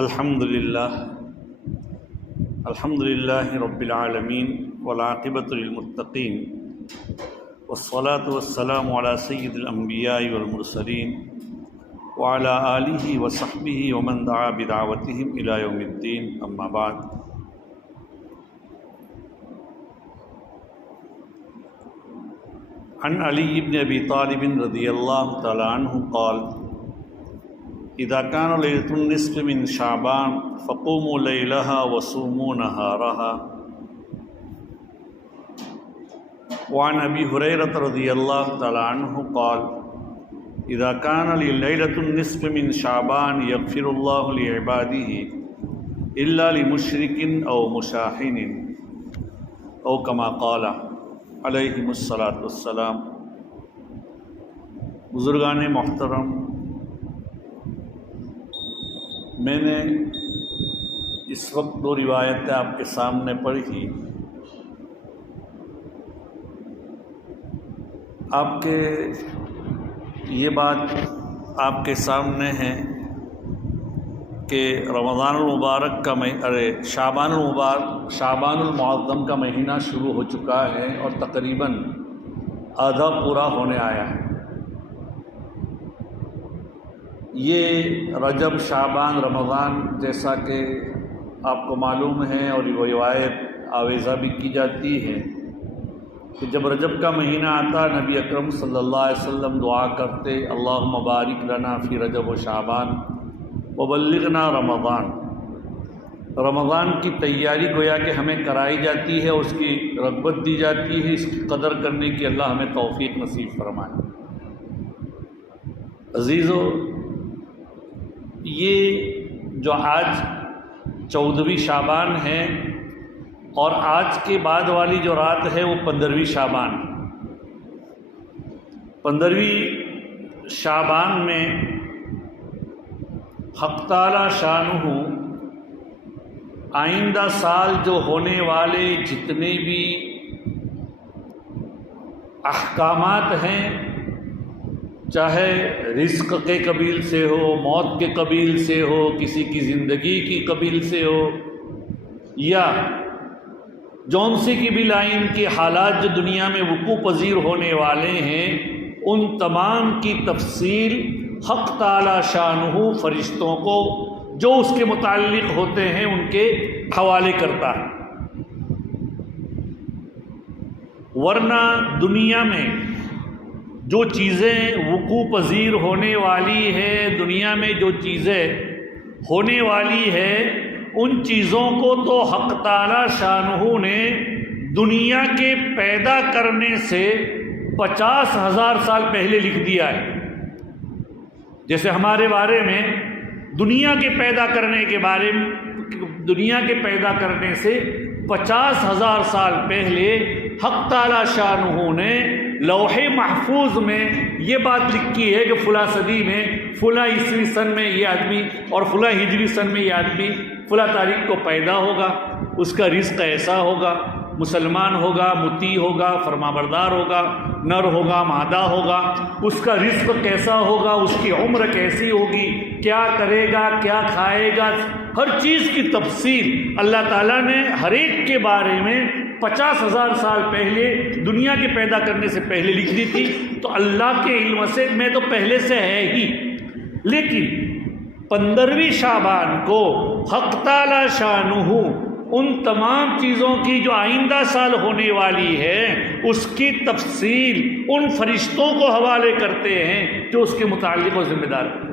الحمد للہ رب العالمین والعاقبۃ للمتقین والصلاة والسلام علی سید الانبیاء والمرسلین وعلی آلہ وصحبہ ومن دعا بدعوتہم الی یوم الدین، اما بعد۔ عن علی بن ابی طالب رضی اللہ تعالی عنہ قال اذا كان ليلة النصف من شعبان فقوموا ليلها وصوموا نهارها۔ وعن ابي هريرة رضي الله تعالى عنه قال اذا كان ليلة النصف من شعبان يغفر الله لعباده الا لمشرك او مشاحن او كما قال علیہم الصلاۃ والسلام۔ بزرگان محترم، میں نے اس وقت دو روایتیں آپ کے سامنے پڑھی۔ آپ کے یہ بات آپ کے سامنے ہے کہ رمضان المبارک کا شعبان المعظم کا مہینہ شروع ہو چکا ہے اور تقریباً آدھا پورا ہونے آیا ہے۔ یہ رجب، شعبان، رمضان جیسا کہ آپ کو معلوم ہے اور وہ روایت آویزہ بھی کی جاتی ہے کہ جب رجب کا مہینہ آتا نبی اکرم صلی اللہ علیہ وسلم دعا کرتے اللہم بارک لنا فی رجب و شعبان وبلغنا رمضان۔ رمضان کی تیاری گویا کہ ہمیں کرائی جاتی ہے، اس کی رغبت دی جاتی ہے، اس کی قدر کرنے کی اللہ ہمیں توفیق نصیب فرمائے۔ عزیزو، یہ جو آج 14ویں شعبان ہے اور آج کے بعد والی جو رات ہے وہ 15ویں شعبان۔ 15ویں شعبان میں حق تعالی شانہ آئندہ سال جو ہونے والے جتنے بھی احکامات ہیں، چاہے رزق کے قبیل سے ہو، موت کے قبیل سے ہو، کسی کی زندگی کی قبیل سے ہو، یا جون سی کی بھی لائن کے حالات جو دنیا میں وقوع پذیر ہونے والے ہیں، ان تمام کی تفصیل حق تعالی شانہ فرشتوں کو جو اس کے متعلق ہوتے ہیں ان کے حوالے کرتا ہے۔ ورنہ دنیا میں جو چیزیں وقوع پذیر ہونے والی ہے، دنیا میں جو چیزیں ہونے والی ہے، ان چیزوں کو تو حق تعالی شانہ نے دنیا کے پیدا کرنے سے 50,000 سال پہلے لکھ دیا ہے۔ جیسے ہمارے بارے میں دنیا کے پیدا کرنے کے بارے میں، دنیا کے پیدا کرنے سے 50,000 سال پہلے حق تعالی شانہ نے لوح محفوظ میں یہ بات لکھی ہے کہ فلاں صدی میں، فلاں عیسوی سن میں یہ آدمی اور فلاں ہجری سن میں یہ آدمی فلاں تاریخ کو پیدا ہوگا، اس کا رزق ایسا ہوگا، مسلمان ہوگا، مطیع ہوگا، فرمانبردار ہوگا، نر ہوگا، مادہ ہوگا، اس کا رزق کیسا ہوگا، اس کی عمر کیسی ہوگی، کیا کرے گا، کیا کھائے گا، ہر چیز کی تفصیل اللہ تعالیٰ نے ہر ایک کے بارے میں 50,000 سال پہلے دنیا کے پیدا کرنے سے پہلے لکھ دی تھی۔ تو اللہ کے علم سے میں تو پہلے سے ہے ہی، لیکن 15ویں شعبان کو حق تعالی شانہ ان تمام چیزوں کی جو آئندہ سال ہونے والی ہے اس کی تفصیل ان فرشتوں کو حوالے کرتے ہیں جو اس کے متعلق و ذمہ دار ہیں۔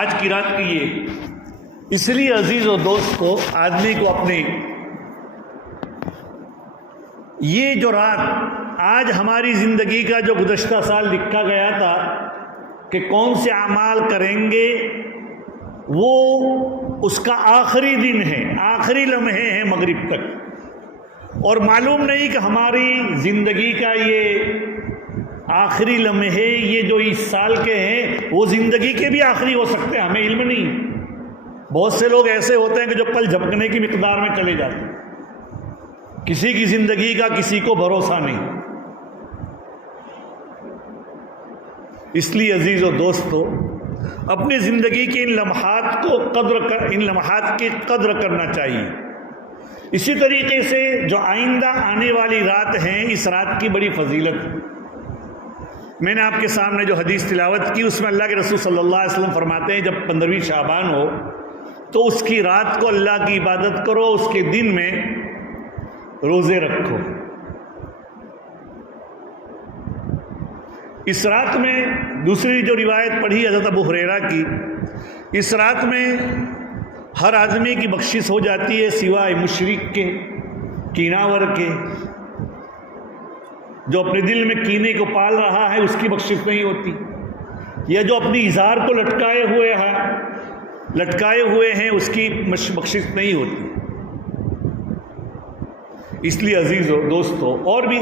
آج کی رات کی اس لیے عزیز و دوست کو آدمی کو اپنی یہ جو رات آج ہماری زندگی کا جو گزشتہ سال لکھا گیا تھا کہ کون سے اعمال کریں گے، وہ اس کا آخری دن ہے، آخری لمحے ہیں مغرب تک، اور معلوم نہیں کہ ہماری زندگی کا یہ آخری لمحے یہ جو اس سال کے ہیں وہ زندگی کے بھی آخری ہو سکتے ہیں، ہمیں علم نہیں۔ بہت سے لوگ ایسے ہوتے ہیں کہ جو پل جھپکنے کی مقدار میں چلے جاتے ہیں، کسی کی زندگی کا کسی کو بھروسہ نہیں۔ اس لیے عزیز و دوستو، اپنی زندگی کے ان لمحات کی قدر کرنا چاہیے۔ اسی طریقے سے جو آئندہ آنے والی رات ہیں، اس رات کی بڑی فضیلت ہے۔ میں نے آپ کے سامنے جو حدیث تلاوت کی، اس میں اللہ کے رسول صلی اللہ علیہ وسلم فرماتے ہیں جب 15ویں شعبان ہو تو اس کی رات کو اللہ کی عبادت کرو، اس کے دن میں روزے رکھو۔ اس رات میں دوسری جو روایت پڑھی حضرت ابو ہریرہ کی، اس رات میں ہر آدمی کی بخشش ہو جاتی ہے سوائے مشرک کے، کیناور کے۔ جو اپنے دل میں کینے کو پال رہا ہے اس کی بخشش نہیں ہوتی، یا جو اپنی ازار کو لٹکائے ہوئے ہیں اس کی بخشش نہیں ہوتی۔ اس لیے عزیزو دوستو، اور بھی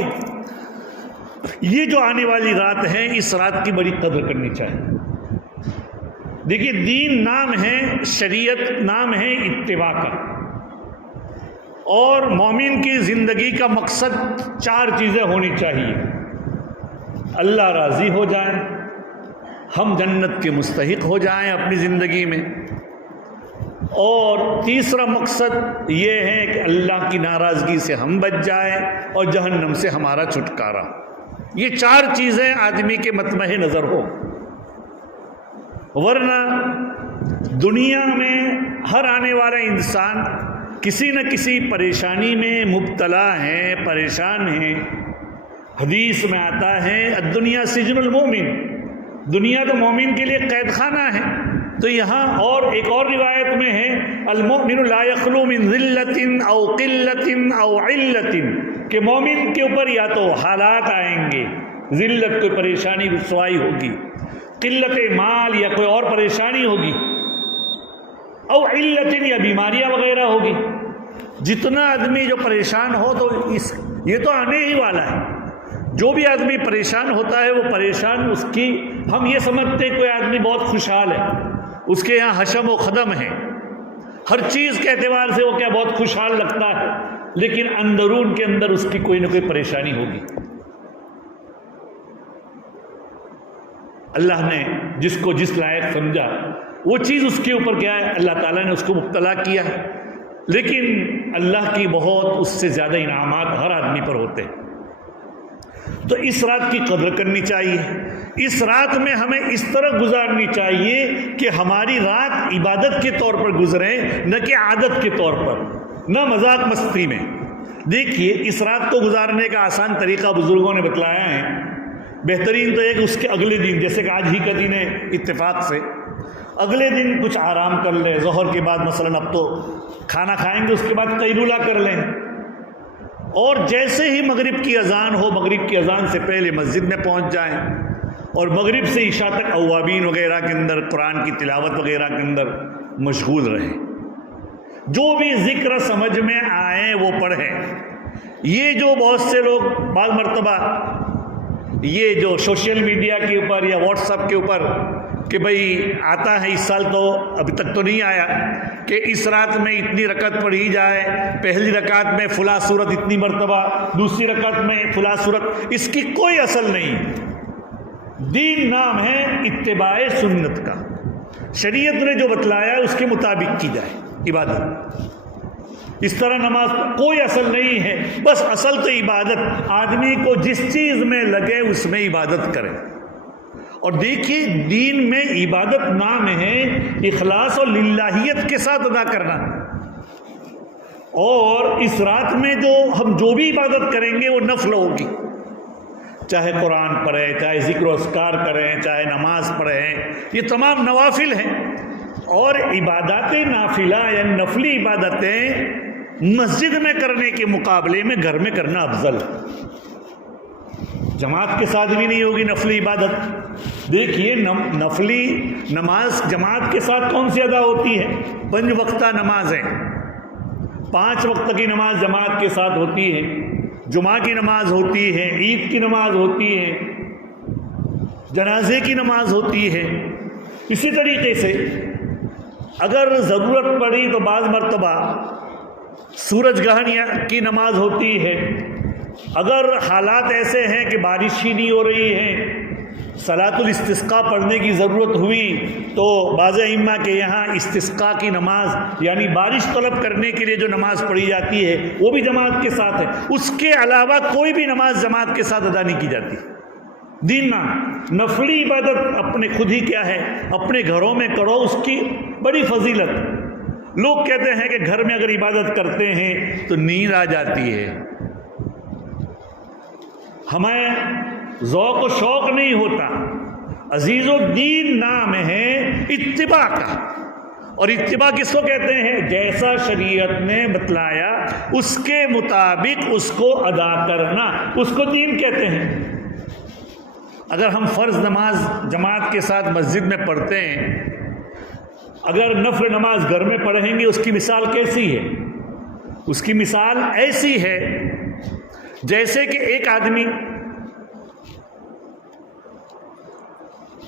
یہ جو آنے والی رات ہے، اس رات کی بڑی قدر کرنی چاہیے۔ دیکھیے، دین نام ہے، شریعت نام ہے اتباع کا، اور مومن کی زندگی کا مقصد 4 چیزیں ہونی چاہیے: اللہ راضی ہو جائے، ہم جنت کے مستحق ہو جائیں اپنی زندگی میں، اور تیسرا مقصد یہ ہے کہ اللہ کی ناراضگی سے ہم بچ جائیں اور جہنم سے ہمارا چھٹکارا۔ یہ 4 چیزیں آدمی کے مطمع نظر ہو، ورنہ دنیا میں ہر آنے والا انسان کسی نہ کسی پریشانی میں مبتلا ہے، پریشان ہے۔ حدیث میں آتا ہے الدنیا سجن المومن، دنیا تو مومن کے لیے قید خانہ ہے۔ تو یہاں اور ایک اور روایت میں ہے المؤمن لا یخلو من ذلت او قلت او علت، کہ مومن کے اوپر یا تو حالات آئیں گے، ذلت کوئی پریشانی رسوائی ہوگی، قلت مال یا کوئی اور پریشانی ہوگی، او علت یا بیماریاں وغیرہ ہوگی۔ جتنا آدمی جو پریشان ہو تو یہ تو آنے ہی والا ہے۔ جو بھی آدمی پریشان ہوتا ہے وہ پریشان اس کی، ہم یہ سمجھتے ہیں کوئی آدمی بہت خوشحال ہے، اس کے یہاں حشم و خدم ہے، ہر چیز کے اعتبار سے وہ کیا بہت خوشحال لگتا ہے، لیکن اندرون کے اندر اس کی کوئی نہ کوئی پریشانی ہوگی۔ اللہ نے جس کو جس لائق سمجھا وہ چیز اس کے اوپر کیا ہے، اللہ تعالیٰ نے اس کو مبتلا کیا ہے، لیکن اللہ کی بہت اس سے زیادہ انعامات ہر آدمی پر ہوتے ہیں۔ تو اس رات کی قدر کرنی چاہیے، اس رات میں ہمیں اس طرح گزارنی چاہیے کہ ہماری رات عبادت کے طور پر گزرے، نہ کہ عادت کے طور پر، نہ مذاق مستی میں۔ دیکھیے، اس رات کو گزارنے کا آسان طریقہ بزرگوں نے بتلایا ہے۔ بہترین تو ایک اس کے اگلے دن، جیسے کہ آج ہی کا دن ہے، اتفاق سے اگلے دن کچھ آرام کر لیں، ظہر کے بعد مثلاً اب تو کھانا کھائیں گے، اس کے بعد قیلولہ کر لیں، اور جیسے ہی مغرب کی اذان ہو، مغرب کی اذان سے پہلے مسجد میں پہنچ جائیں، اور مغرب سے عشاء تک اوابین وغیرہ کے اندر، قرآن کی تلاوت وغیرہ کے اندر مشغول رہیں، جو بھی ذکر سمجھ میں آئے وہ پڑھیں۔ یہ جو بہت سے لوگ بعض مرتبہ یہ جو سوشل میڈیا کے اوپر یا واٹس ایپ کے اوپر کہ بھئی آتا ہے، اس سال تو ابھی تک تو نہیں آیا کہ اس رات میں اتنی رکعت پڑھی جائے، پہلی رکعت میں فلاں سورت اتنی مرتبہ، دوسری رکعت میں فلاں سورت، اس کی کوئی اصل نہیں۔ دین نام ہے اتباع سنت کا، شریعت نے جو بتلایا اس کے مطابق کی جائے عبادت۔ اس طرح نماز کوئی اصل نہیں ہے، بس اصل تو عبادت، آدمی کو جس چیز میں لگے اس میں عبادت کرے۔ اور دیکھیے، دین میں عبادت نام ہے اخلاص اور للہیت کے ساتھ ادا کرنا، اور اس رات میں ہم جو بھی عبادت کریں گے وہ نفل ہوگی، چاہے قرآن پڑھیں، چاہے ذکر و اذکار کریں، چاہے نماز پڑھیں، یہ تمام نوافل ہیں۔ اور عبادات نافلہ یا نفلی عبادتیں مسجد میں کرنے کے مقابلے میں گھر میں کرنا افضل ہے۔ جماعت کے ساتھ بھی نہیں ہوگی نفلی عبادت۔ دیکھیے، نفلی نماز جماعت کے ساتھ کون سی ادا ہوتی ہے؟ 5 وقتہ نمازیں، 5 وقت کی نماز جماعت کے ساتھ ہوتی ہے، جمعہ کی نماز ہوتی ہے، عید کی نماز ہوتی ہے، جنازے کی نماز ہوتی ہے۔ اسی طریقے سے اگر ضرورت پڑی تو بعض مرتبہ سورج گرہن کی نماز ہوتی ہے۔ اگر حالات ایسے ہیں کہ بارش ہی نہیں ہو رہی ہے صلاۃ الاستسقاء پڑھنے کی ضرورت ہوئی تو بعض ائمہ کے یہاں استسقاء کی نماز یعنی بارش طلب کرنے کے لیے جو نماز پڑھی جاتی ہے وہ بھی جماعت کے ساتھ ہے، اس کے علاوہ کوئی بھی نماز جماعت کے ساتھ ادا نہیں کی جاتی۔ دین نفلی عبادت اپنے خود ہی کیا ہے، اپنے گھروں میں کرو، اس کی بڑی فضیلت۔ لوگ کہتے ہیں کہ گھر میں اگر عبادت کرتے ہیں تو نیند آ جاتی ہے، ہمیں ذوق و شوق نہیں ہوتا۔ عزیز و دین نام ہے اتباع کا، اور اتباع کس کو کہتے ہیں؟ جیسا شریعت نے بتلایا اس کے مطابق اس کو ادا کرنا، اس کو دین کہتے ہیں۔ اگر ہم فرض نماز جماعت کے ساتھ مسجد میں پڑھتے ہیں، اگر نفل نماز گھر میں پڑھیں گے، اس کی مثال کیسی ہے؟ اس کی مثال ایسی ہے جیسے کہ ایک آدمی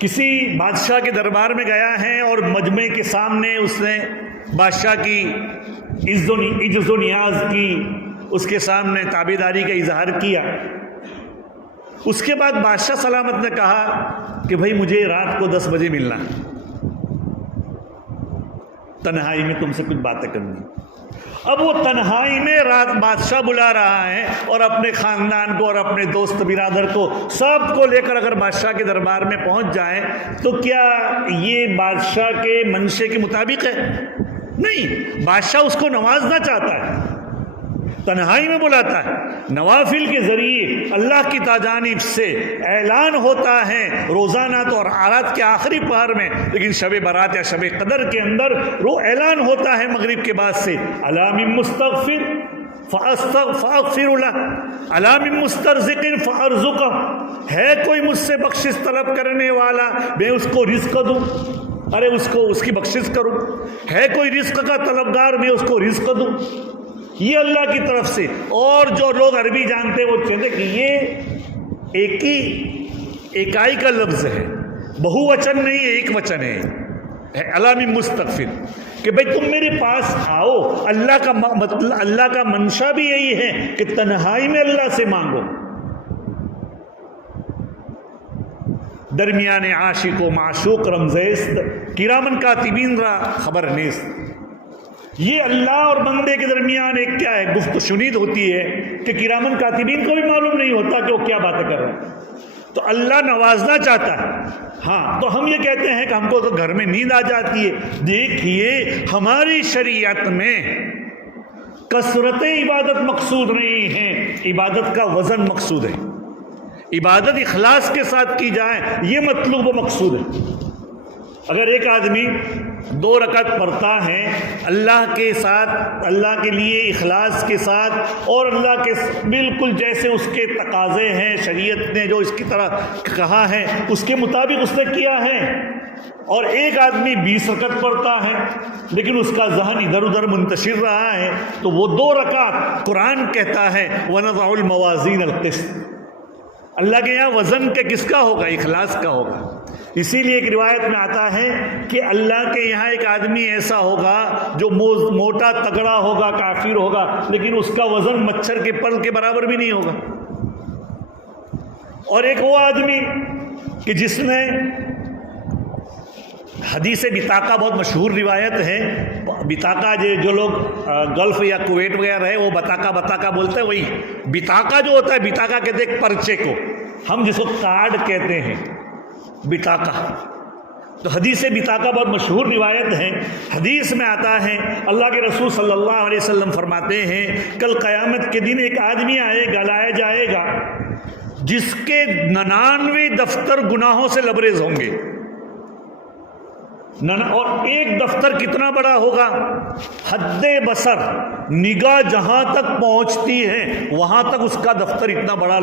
کسی بادشاہ کے دربار میں گیا ہے اور مجمع کے سامنے اس نے بادشاہ کی عجز و نیاز کی، اس کے سامنے تابعداری کا اظہار کیا۔ اس کے بعد بادشاہ سلامت نے کہا کہ بھائی مجھے رات کو 10 بجے ملنا، تنہائی میں تم سے کچھ باتیں کرنی۔ اب وہ تنہائی میں رات بادشاہ بلا رہا ہے اور اپنے خاندان کو اور اپنے دوست برادر کو سب کو لے کر اگر بادشاہ کے دربار میں پہنچ جائے تو کیا یہ بادشاہ کے منشے کے مطابق ہے؟ نہیں، بادشاہ اس کو نوازنا چاہتا ہے، تنہائی میں بلاتا ہے۔ نوافل کے ذریعے اللہ کی جانب سے اعلان ہوتا ہے روزانہ تو اور رات کے آخری پہر میں، لیکن شب برات یا شب قدر کے اندر وہ اعلان ہوتا ہے مغرب کے بعد سے، علام مستغفر فاغفر له، علام مسترزق فارزقه، ہے کوئی مجھ سے بخشش طلب کرنے والا میں اس کو رزق دوں، ارے اس کو اس کی بخشش کروں، ہے کوئی رزق کا طلبگار میں اس کو رزق دوں، یہ اللہ کی طرف سے۔ اور جو لوگ عربی جانتے وہ کہتے کہ یہ ایکائی کا لفظ ہے، بہو وچن نہیں ہے، ایک وچن ہے، علام مستغفر، کہ بھئی تم میرے پاس آؤ۔ اللہ کا منشا بھی یہی ہے کہ تنہائی میں اللہ سے مانگو، درمیان عاشق و معشوق رمزیست، کرامن کاتبین را خبر نیست۔ یہ اللہ اور بندے کے درمیان ایک کیا ہے، گفت و شنید ہوتی ہے کہ کرامن کاتبین کو بھی معلوم نہیں ہوتا کہ وہ کیا باتیں کر رہے ہیں۔ تو اللہ نوازنا چاہتا ہے۔ ہاں، تو ہم یہ کہتے ہیں کہ ہم کو تو گھر میں نیند آ جاتی ہے۔ دیکھیے ہماری شریعت میں کثرت عبادت مقصود نہیں ہے، عبادت کا وزن مقصود ہے، عبادت اخلاص کے ساتھ کی جائے یہ مطلوب و مقصود ہے۔ اگر ایک آدمی 2 رکعت پڑھتا ہے اللہ کے ساتھ، اللہ کے لیے اخلاص کے ساتھ، اور اللہ کے بالکل جیسے اس کے تقاضے ہیں، شریعت نے جو اس کی طرح کہا ہے اس کے مطابق اس نے کیا ہے، اور ایک آدمی 20 رکعت پڑھتا ہے لیکن اس کا ذہن ادھر ادھر منتشر رہا ہے، تو وہ 2 رکعت قرآن کہتا ہے وَنَضَعُ الْمَوَازِينَ الْقِسْطَ، اللہ کے یہاں وزن کے کس کا ہوگا؟ اخلاص کا ہوگا۔ اسی لیے ایک روایت میں آتا ہے کہ اللہ کے یہاں ایک آدمی ایسا ہوگا جو موٹا تگڑا ہوگا، کافر ہوگا، لیکن اس کا وزن مچھر کے پل کے برابر بھی نہیں ہوگا۔ اور ایک وہ آدمی کہ جس نے حدیث بطاقہ، بہت مشہور روایت ہے، بطاقہ جو لوگ گلف یا کویت وغیرہ رہے وہ بطاقہ بولتے ہیں، وہی بطاقہ جو ہوتا ہے، بطاقہ کہتے ہیں پرچے کو، ہم جس کو کارڈ کہتے ہیں بطاقہ۔ تو حدیث بطاقہ بہت مشہور روایت ہے۔ حدیث میں آتا ہے اللہ کے رسول صلی اللہ علیہ وسلم فرماتے ہیں کل قیامت کے دن ایک آدمی آئے گا، لایا جائے گا جس کے 99 دفتر گناہوں سے لبریز ہوں گے، اور ایک دفتر کتنا بڑا ہوگا؟ حد بصر، نگاہ جہاں تک پہنچتی ہے وہاں تک اس کا دفتر اتنا بڑا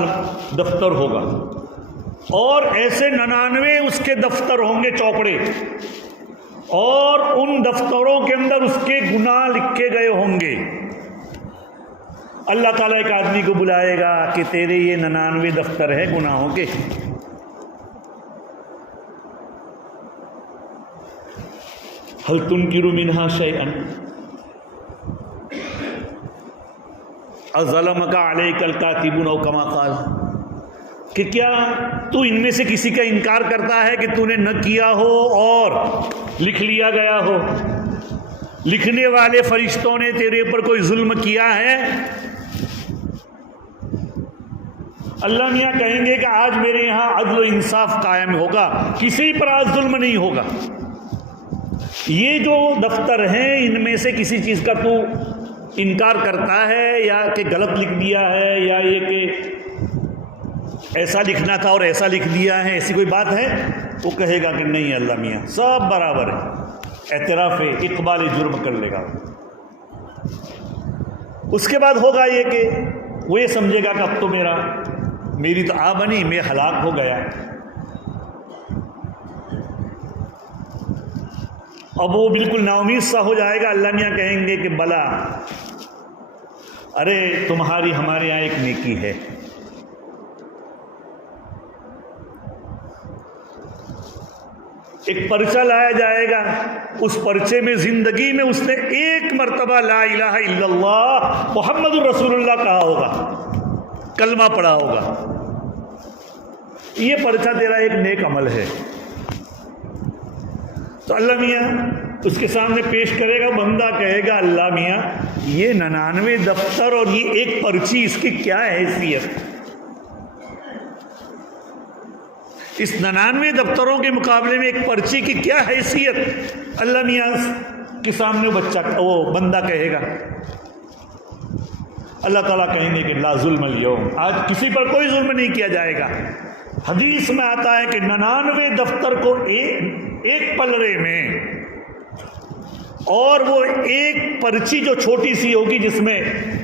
دفتر ہوگا، اور ایسے 99 اس کے دفتر ہوں گے چوپڑے، اور ان دفتروں کے اندر اس کے گناہ لکھے گئے ہوں گے۔ اللہ تعالیٰ ایک آدمی کو بلائے گا کہ تیرے یہ 99 دفتر ہے گناہوں کے، هل تنکر منها شیئا اظلمک علیک الکاتبون او کما قال، کہ کیا تو ان میں سے کسی کا انکار کرتا ہے کہ تو نے نہ کیا ہو اور لکھ لیا گیا ہو؟ لکھنے والے فرشتوں نے تیرے اوپر کوئی ظلم کیا ہے؟ اللہ میاں کہیں گے کہ آج میرے یہاں عدل و انصاف قائم ہوگا، کسی پر آج ظلم نہیں ہوگا۔ یہ جو دفتر ہیں ان میں سے کسی چیز کا تو انکار کرتا ہے یا کہ غلط لکھ دیا ہے یا یہ کہ ایسا لکھنا تھا اور ایسا لکھ دیا ہے، ایسی کوئی بات ہے؟ وہ کہے گا کہ نہیں اللہ میاں سب برابر ہے، اعتراف اقبال جرم کر لے گا۔ اس کے بعد ہوگا یہ کہ وہ یہ سمجھے گا کہ اب تو میری تو آ بنی، میں ہلاک ہو گیا۔ اب وہ بالکل نا امید سا ہو جائے گا۔ اللہ میاں کہیں گے کہ بلا، ارے تمہاری ہمارے یہاں ایک نیکی ہے، ایک پرچہ لایا جائے گا، اس پرچے میں زندگی میں اس نے ایک مرتبہ لا الہ الا اللہ محمد الرسول اللہ کہا ہوگا، کلمہ پڑھا ہوگا، یہ پرچہ تیرا ایک نیک عمل ہے۔ تو اللہ میاں اس کے سامنے پیش کرے گا، بندہ کہے گا اللہ میاں یہ 99 دفتر اور یہ ایک پرچی، اس کی کیا حیثیت؟ اس 99 دفتروں کے مقابلے میں ایک پرچی کی کیا حیثیت؟ اللہ میاں کے سامنے وہ بندہ کہے گا۔ اللہ تعالیٰ کہیں گے کہ لا ظلم اليوم، آج کسی پر کوئی ظلم نہیں کیا جائے گا۔ حدیث میں آتا ہے کہ 99 دفتر کو ایک پلڑے میں، اور وہ ایک پرچی جو چھوٹی سی ہوگی جس میں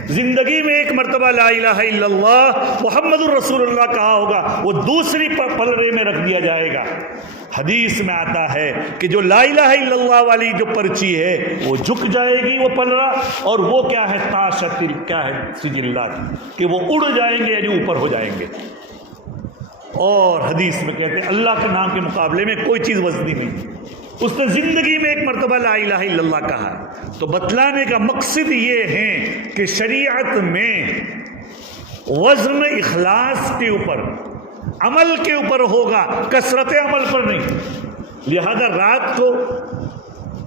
زندگی میں ایک مرتبہ لا الہ الا اللہ محمد الرسول اللہ کہا ہوگا، وہ دوسری پلڑے میں رکھ دیا جائے گا۔ حدیث میں آتا ہے کہ جو لا الہ الا اللہ والی جو پرچی ہے وہ جھک جائے گی، وہ پلڑا، اور وہ کیا ہے طاشت کیا ہے سجلات، کہ وہ اڑ جائیں گے، یعنی اوپر ہو جائیں گے۔ اور حدیث میں کہتے ہیں اللہ کے نام کے مقابلے میں کوئی چیز وزنی نہیں، اس نے زندگی میں ایک مرتبہ لا الہ الا اللہ کہا۔ تو بتلانے کا مقصد یہ ہے کہ شریعت میں وزن اخلاص کے اوپر، عمل کے اوپر ہوگا، کثرت عمل پر نہیں۔ لہذا رات کو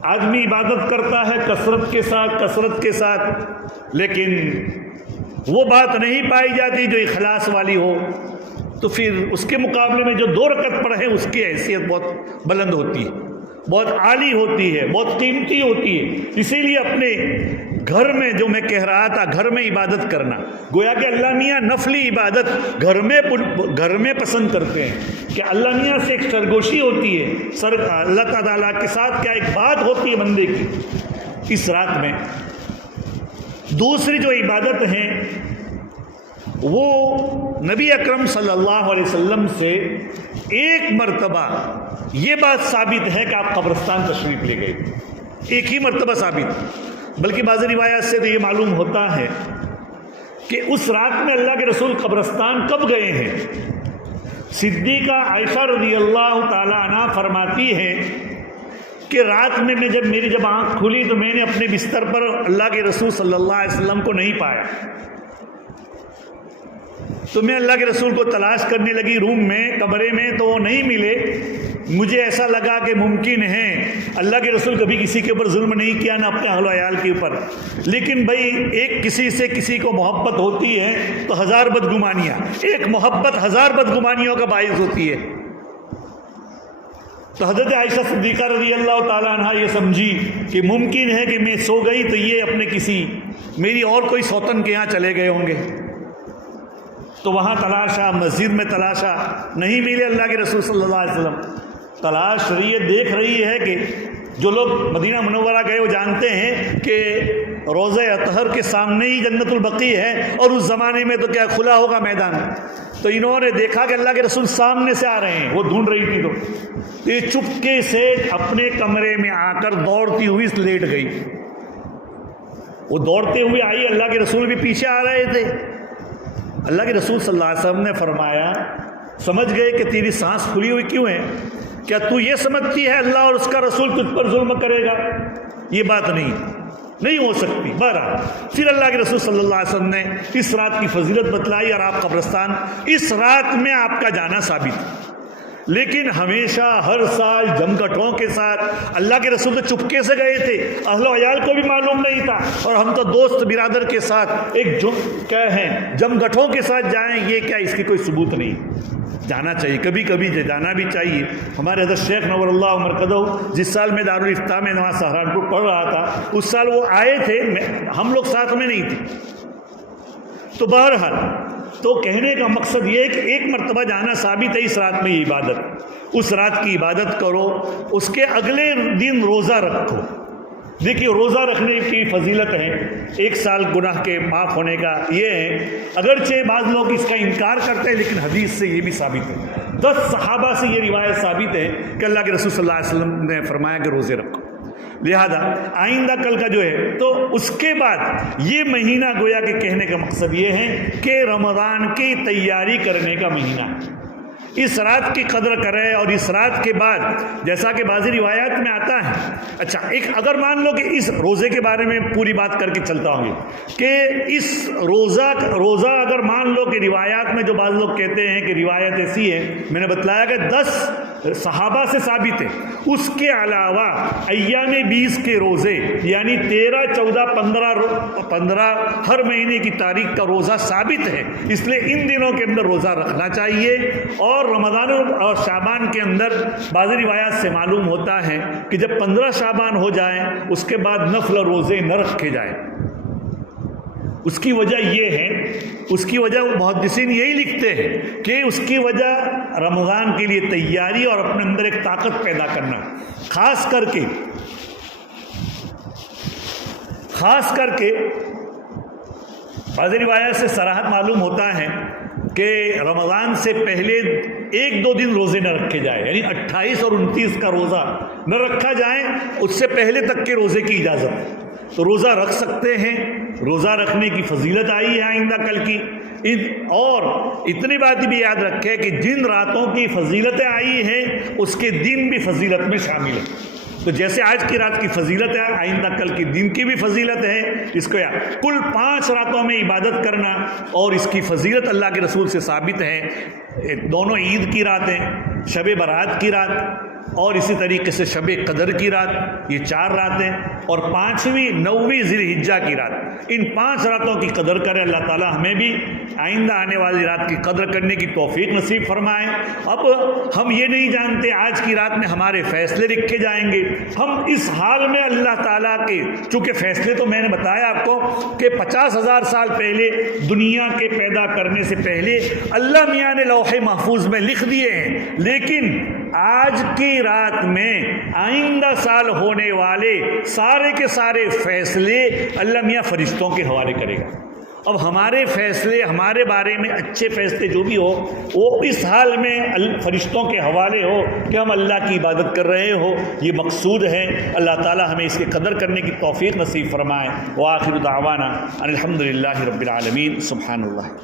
آدمی عبادت کرتا ہے کثرت کے ساتھ، لیکن وہ بات نہیں پائی جاتی جو اخلاص والی ہو، تو پھر اس کے مقابلے میں جو 2 رکعت پڑھے اس کی حیثیت بہت بلند ہوتی ہے، بہت عالی ہوتی ہے، بہت قیمتی ہوتی ہے۔ اسی لیے اپنے گھر میں، جو میں کہہ رہا تھا، گھر میں عبادت کرنا، گویا کہ اللہ میاں نفلی عبادت گھر میں پسند کرتے ہیں، کہ اللہ میاں سے ایک سرگوشی ہوتی ہے، اللہ تعالیٰ کے ساتھ کیا ایک بات ہوتی ہے بندے کی اس رات میں۔ دوسری جو عبادت ہیں وہ نبی اکرم صلی اللہ علیہ وسلم سے ایک مرتبہ یہ بات ثابت ہے کہ آپ قبرستان تشریف لے گئے، ایک ہی مرتبہ ثابت، بلکہ بعض روایات سے تو یہ معلوم ہوتا ہے کہ اس رات میں اللہ کے رسول قبرستان کب گئے ہیں۔ صدیقہ عائشہ رضی اللہ تعالی عنہ فرماتی ہے کہ رات میں جب آنکھ کھلی تو میں نے اپنے بستر پر اللہ کے رسول صلی اللہ علیہ وسلم کو نہیں پایا، تو میں اللہ کے رسول کو تلاش کرنے لگی روم میں، کمرے میں، تو وہ نہیں ملے۔ مجھے ایسا لگا کہ ممکن ہے اللہ کے رسول کبھی کسی کے اوپر ظلم نہیں کیا، نہ اپنے اہل و عیال کے اوپر، لیکن بھائی ایک کسی سے کسی کو محبت ہوتی ہے تو 1000 بدگمانیاں، ایک محبت 1000 بدگمانیوں کا باعث ہوتی ہے۔ تو حضرت عائشہ صدیقہ رضی اللہ تعالیٰ عنہ یہ سمجھی کہ ممکن ہے کہ میں سو گئی تو یہ اپنے میری اور کوئی سوتن کے یہاں چلے گئے ہوں گے، تو وہاں تلاشا، مسجد میں تلاشا، نہیں ملے اللہ کے رسول صلی اللہ علیہ وسلم۔ تلاش رہی ہے، دیکھ رہی ہے کہ جو لوگ مدینہ منورہ گئے وہ جانتے ہیں کہ روضہ اطہر کے سامنے ہی جنت البقیع ہے، اور اس زمانے میں تو کیا کھلا ہوگا میدان۔ تو انہوں نے دیکھا کہ اللہ کے رسول سامنے سے آ رہے ہیں، وہ ڈھونڈ رہی تھی، تو یہ چپکے سے اپنے کمرے میں آ کر دوڑتی ہوئی لیٹ گئی۔ وہ دوڑتے ہوئے آئی، اللہ کے رسول بھی پیچھے آ رہے تھے۔ اللہ کے رسول صلی اللہ علیہ وسلم نے فرمایا، سمجھ گئے کہ تیری سانس کھلی ہوئی کیوں ہے؟ کیا تو یہ سمجھتی ہے اللہ اور اس کا رسول تجھ پر ظلم کرے گا؟ یہ بات نہیں، نہیں ہو سکتی. بہرحال پھر اللہ کے رسول صلی اللہ علیہ وسلم نے اس رات کی فضیلت بتلائی اور آپ قبرستان اس رات میں آپ کا جانا ثابت. لیکن ہمیشہ ہر سال جمگھٹوں کے ساتھ اللہ کے رسول تو چپکے سے گئے تھے, اہل و عیال کو بھی معلوم نہیں تھا, اور ہم تو دوست برادر کے ساتھ ایک کیا ہیں جمگھٹوں کے ساتھ جائیں, یہ کیا اس کی کوئی ثبوت نہیں. جانا چاہیے, کبھی کبھی جانا بھی چاہیے. ہمارے حضرت شیخ نور اللہ عمر قدو جس سال میں دارالفتاح میں وہاں سہارنپور پڑھ رہا تھا, اس سال وہ آئے تھے, ہم لوگ ساتھ میں نہیں تھے. تو بہرحال تو کہنے کا مقصد یہ ہے کہ ایک مرتبہ جانا ثابت ہے اس رات میں یہ عبادت, اس رات کی عبادت کرو, اس کے اگلے دن روزہ رکھو. دیکھیے روزہ رکھنے کی فضیلت ہے, ایک سال گناہ کے معاف ہونے کا یہ ہے. اگرچہ بعض لوگ اس کا انکار کرتے ہیں, لیکن حدیث سے یہ بھی ثابت ہے. 10 صحابہ سے یہ روایت ثابت ہے کہ اللہ کے رسول صلی اللہ علیہ وسلم نے فرمایا کہ روزے رکھو. لہذا آئندہ کل کا جو ہے تو اس کے بعد یہ مہینہ گویا کہ کہنے کا مقصد یہ ہے کہ رمضان کی تیاری کرنے کا مہینہ ہے. اس رات کی قدر کرے, اور اس رات کے بعد جیسا کہ بعض روایات میں آتا ہے. اچھا ایک اگر مان لو کہ اس روزے کے بارے میں پوری بات کر کے چلتا ہوں گے کہ اس روزہ اگر مان لو کہ روایات میں جو بعض لوگ کہتے ہیں کہ روایت ایسی ہے, میں نے بتلایا کہ 10 صحابہ سے ثابت ہے. اس کے علاوہ ایام 20 کے روزے یعنی 13, 14, 15 ہر مہینے کی تاریخ کا روزہ ثابت ہے. اس لیے ان دنوں کے اندر روزہ رکھنا چاہیے. اور رمضان اور شعبان کے اندر بعض روایات سے معلوم ہوتا ہے کہ جب 15 شعبان ہو جائیں اس کے بعد نفل روزے نہ رکھے جائیں. اس کی وجہ یہ ہے, اس کی وجہ محدثین یہی لکھتے ہیں کہ اس کی وجہ رمضان کے لیے تیاری اور اپنے اندر ایک طاقت پیدا کرنا. خاص کر کے بعض روایات سے صراحت معلوم ہوتا ہے کہ رمضان سے پہلے 1-2 دن روزے نہ رکھے جائیں, یعنی 28 اور 29 کا روزہ نہ رکھا جائے, اس سے پہلے تک کے روزے کی اجازت ہے. تو روزہ رکھ سکتے ہیں, روزہ رکھنے کی فضیلت آئی ہے آئندہ کل کی. اور اتنی بات بھی یاد رکھے کہ جن راتوں کی فضیلتیں آئی ہیں اس کے دن بھی فضیلت میں شامل ہیں. تو جیسے آج کی رات کی فضیلت ہے, آئندہ کل کی دن کی بھی فضیلت ہے. اس کو کل 5 راتوں میں عبادت کرنا, اور اس کی فضیلت اللہ کے رسول سے ثابت ہے. دونوں عید کی راتیں, شب برات کی رات اور اسی طریقے سے شب قدر کی رات, یہ 4 راتیں, اور 5ویں 9ویں ذی الحجہ کی رات. ان 5 راتوں کی قدر کرے. اللہ تعالی ہمیں بھی آئندہ آنے والی رات کی قدر کرنے کی توفیق نصیب فرمائے. اب ہم یہ نہیں جانتے آج کی رات میں ہمارے فیصلے لکھے جائیں گے. ہم اس حال میں اللہ تعالیٰ کے, چونکہ فیصلے تو میں نے بتایا آپ کو کہ 50,000 سال پہلے دنیا کے پیدا کرنے سے پہلے اللہ میاں نے لوح محفوظ میں لکھ دیے ہیں, لیکن آج کی رات میں آئندہ سال ہونے والے سارے کے سارے فیصلے اللہ میاں فرشتوں کے حوالے کرے گا. اب ہمارے فیصلے, ہمارے بارے میں اچھے فیصلے جو بھی ہو وہ اس حال میں فرشتوں کے حوالے ہو کہ ہم اللہ کی عبادت کر رہے ہو, یہ مقصود ہے. اللہ تعالی ہمیں اس کی قدر کرنے کی توفیق نصیب فرمائے. وآخر دعوانا ان الحمد للہ رب العالمین. سبحان اللہ.